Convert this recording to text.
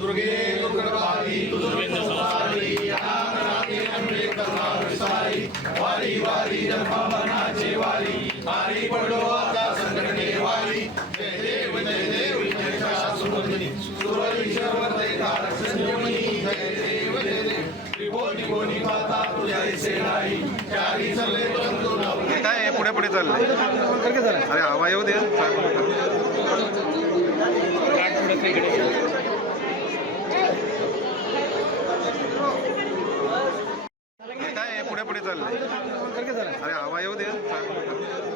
दुर्गे दुर्गवारी दुर्गेंद्रवारी वारी वारी जन्मनाचे वारी वारी पडलो आता संकटे वारी जय देव जय शास्त्रवंदनी सुरवीश्वरवंदे तारक संजीवनी जय देव त्रिभुवनी कोणी पाता तुझ्या सेनाई चारी चले बंधू काय पुढे पुढे चाललंय अरे हवा येऊ दे काय पुढे पुढे चाललंय अरे हवा येऊ दे